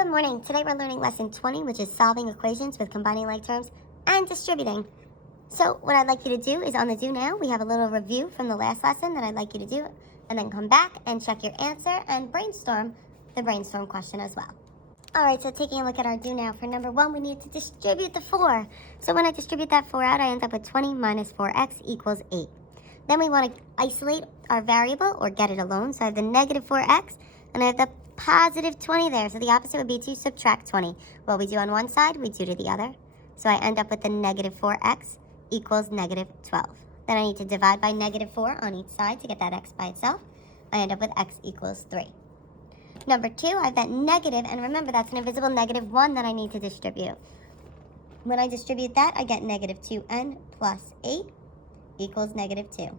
Good morning. Today we're learning lesson 20, which is solving equations with combining like terms and distributing. So what I'd like you to do is on the do now, we have a little review from the last lesson that I'd like you to do, and then come back and check your answer and brainstorm the brainstorm question as well. All right, so taking a look at our do now, for number 1, we need to distribute the 4. So when I distribute that 4 out, I end up with 20 minus 4x equals 8. Then we want to isolate our variable or get it alone. So I have the negative 4x and I have the positive 20 there. So the opposite would be to subtract 20. What we do on one side, we do to the other. So I end up with the negative 4x equals negative 12. Then I need to divide by negative 4 on each side to get that x by itself. I end up with x equals 3. Number 2, I have that negative, and remember that's an invisible negative 1 that I need to distribute. When I distribute that, I get negative 2n plus 8 equals negative 2.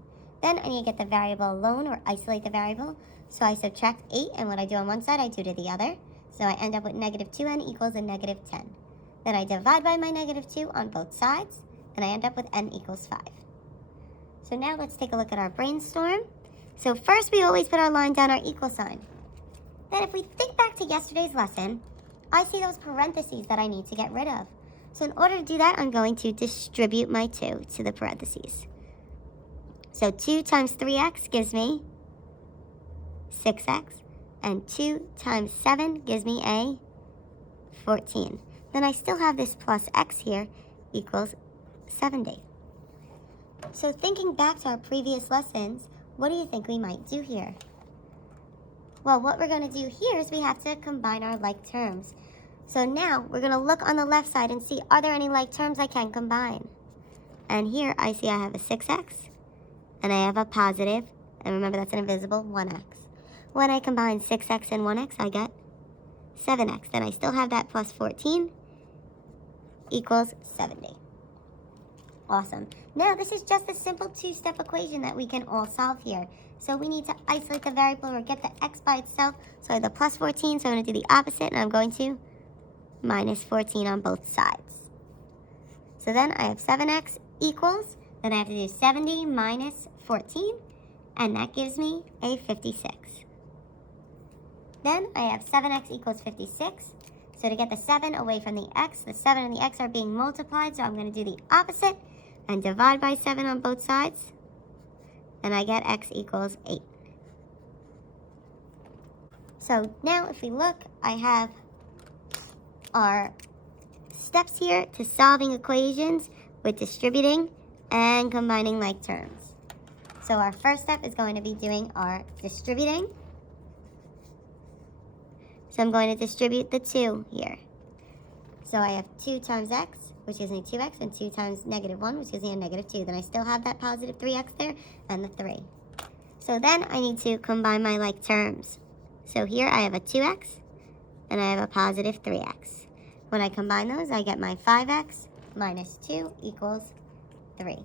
Then I need to get the variable alone or isolate the variable. So I subtract 8, and what I do on one side, I do to the other. So I end up with negative 2n equals a negative 10. Then I divide by my negative 2 on both sides, and I end up with n equals 5. So now let's take a look at our brainstorm. So first we always put our line down our equal sign. Then if we think back to yesterday's lesson, I see those parentheses that I need to get rid of. So in order to do that, I'm going to distribute my 2 to the parentheses. So 2 times 3x gives me 6x, and 2 times 7 gives me a 14. Then I still have this plus x here equals 70. So thinking back to our previous lessons, what do you think we might do here? Well, what we're going to do here is we have to combine our like terms. So now we're going to look on the left side and see, are there any like terms I can combine? And here I see I have a 6x, and I have a positive, and remember that's an invisible 1x. When I combine 6x and 1x, I get 7x. Then I still have that plus 14 equals 70. Awesome. Now this is just a simple two-step equation that we can all solve here. So we need to isolate the variable or get the x by itself. So I have the plus 14, so I'm going to do the opposite, and I'm going to minus 14 on both sides. So then I have 7x equals, then I have to do 70 minus 14, and that gives me a 56. Then I have 7x equals 56. So to get the 7 away from the x, the 7 and the x are being multiplied, so I'm going to do the opposite and divide by 7 on both sides, and I get x equals 8. So now if we look, I have our steps here to solving equations with distributing and combining like terms. So our first step is going to be doing our distributing. So I'm going to distribute the 2 here. So I have 2 times x, which gives me 2x, and 2 times negative 1, which gives me a negative 2. Then I still have that positive 3x there, and the 3. So then I need to combine my like terms. So here I have a 2x, and I have a positive 3x. When I combine those, I get my 5x minus 2 equals 3.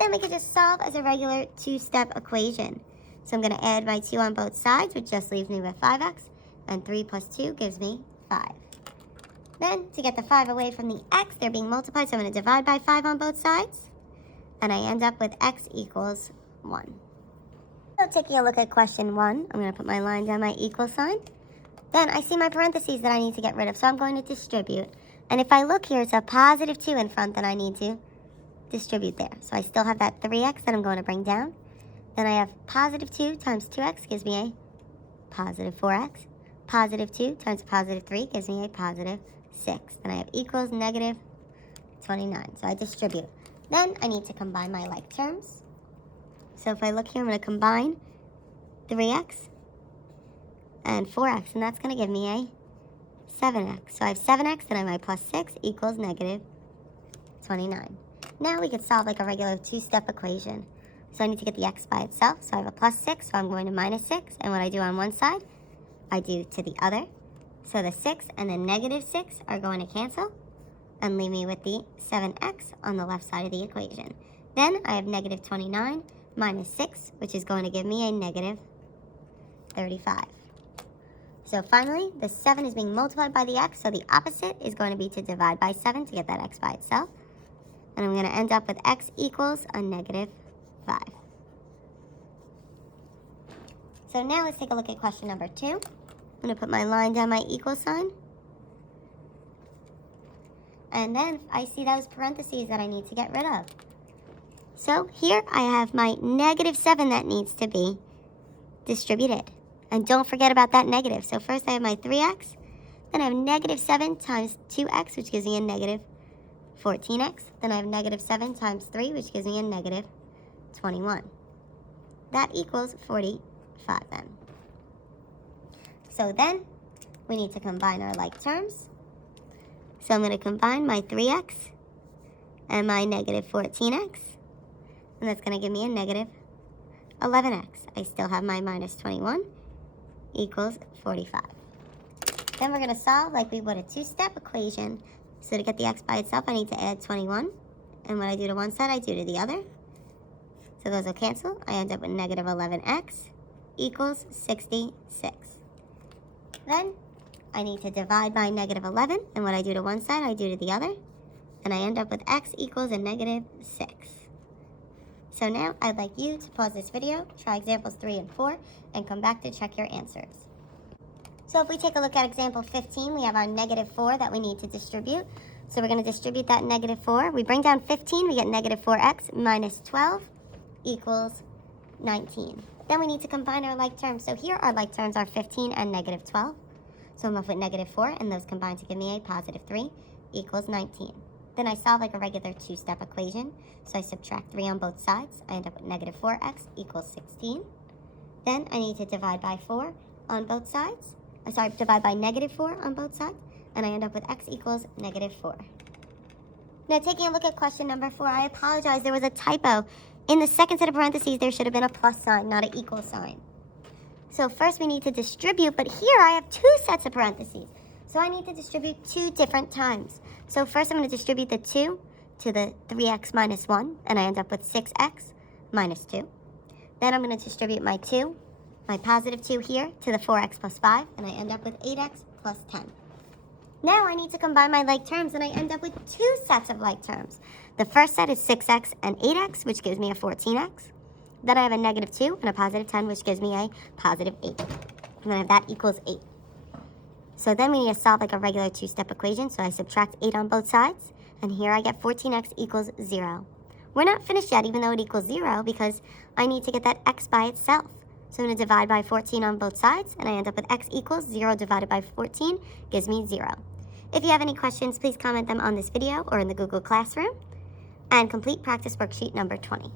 Then we can just solve as a regular two-step equation. So I'm going to add my 2 on both sides, which just leaves me with 5x, and 3 plus 2 gives me 5. Then, to get the 5 away from the x, they're being multiplied, so I'm going to divide by 5 on both sides, and I end up with x equals 1. So taking a look at question 1, I'm going to put my line down my equal sign. Then I see my parentheses that I need to get rid of, so I'm going to distribute. And if I look here, it's a positive 2 in front that I need to distribute there. So I still have that 3x that I'm going to bring down. Then I have positive 2 times 2x gives me a positive 4x. Positive 2 times positive 3 gives me a positive 6. Then I have equals negative 29. So I distribute. Then I need to combine my like terms. So if I look here, I'm going to combine 3x and 4x, and that's going to give me a 7x. So I have 7x, then I have my plus 6 equals negative 29. Now we could solve like a regular two-step equation. So I need to get the x by itself. So I have a plus 6, so I'm going to minus 6. And what I do on one side, I do to the other. So the 6 and the negative 6 are going to cancel and leave me with the 7x on the left side of the equation. Then I have negative 29 minus 6, which is going to give me a negative 35. So finally, the 7 is being multiplied by the x, so the opposite is going to be to divide by 7 to get that x by itself. And I'm going to end up with x equals a negative 5. So now let's take a look at question number 2. I'm going to put my line down my equal sign. And then I see those parentheses that I need to get rid of. So here I have my -7 that needs to be distributed. And don't forget about that negative. So first I have my 3x. Then I have -7 times 2x, which gives me a -14x. Then I have -7 times 3, which gives me a -21. That equals 45 then. So then we need to combine our like terms. So I'm going to combine my 3x and my -14x. And that's going to give me a -11x. I still have my -21 equals 45. Then we're going to solve like we would a two-step equation. So to get the x by itself, I need to add 21. And what I do to one side, I do to the other. So those will cancel. I end up with -11x equals 66. Then I need to divide by -11. And what I do to one side, I do to the other. And I end up with x equals a -6. So now I'd like you to pause this video, try examples 3 and 4, and come back to check your answers. So if we take a look at example 15, we have our -4 that we need to distribute. So we're going to distribute that -4. We bring down 15, we get -4x minus 12 equals 19. Then we need to combine our like terms. So here our like terms are 15 and -12. So I'm left with -4, and those combine to give me a +3 equals 19. Then I solve like a regular two-step equation. So I subtract 3 on both sides. I end up with -4x equals 16. Then I need to divide by 4 on both sides. Divide by -4 on both sides. And I end up with x equals -4. Now taking a look at question number 4, I apologize, there was a typo. In the second set of parentheses, there should have been a plus sign, not an equal sign. So first we need to distribute, but here I have 2 sets of parentheses. So I need to distribute 2 different times. So first I'm going to distribute the 2 to the 3x minus 1, and I end up with 6x minus 2. Then I'm going to distribute my 2, my +2 here, to the 4x plus 5, and I end up with 8x plus 10. Now I need to combine my like terms, and I end up with 2 sets of like terms. The first set is 6x and 8x, which gives me a 14x. Then I have a -2 and a +10, which gives me a +8. And then I have that equals 8. So then we need to solve like a regular two-step equation. So I subtract 8 on both sides. And here I get 14x equals 0. We're not finished yet, even though it equals 0, because I need to get that x by itself. So I'm going to divide by 14 on both sides. And I end up with x equals 0 divided by 14 gives me 0. If you have any questions, please comment them on this video or in the Google Classroom. And complete practice worksheet number 20.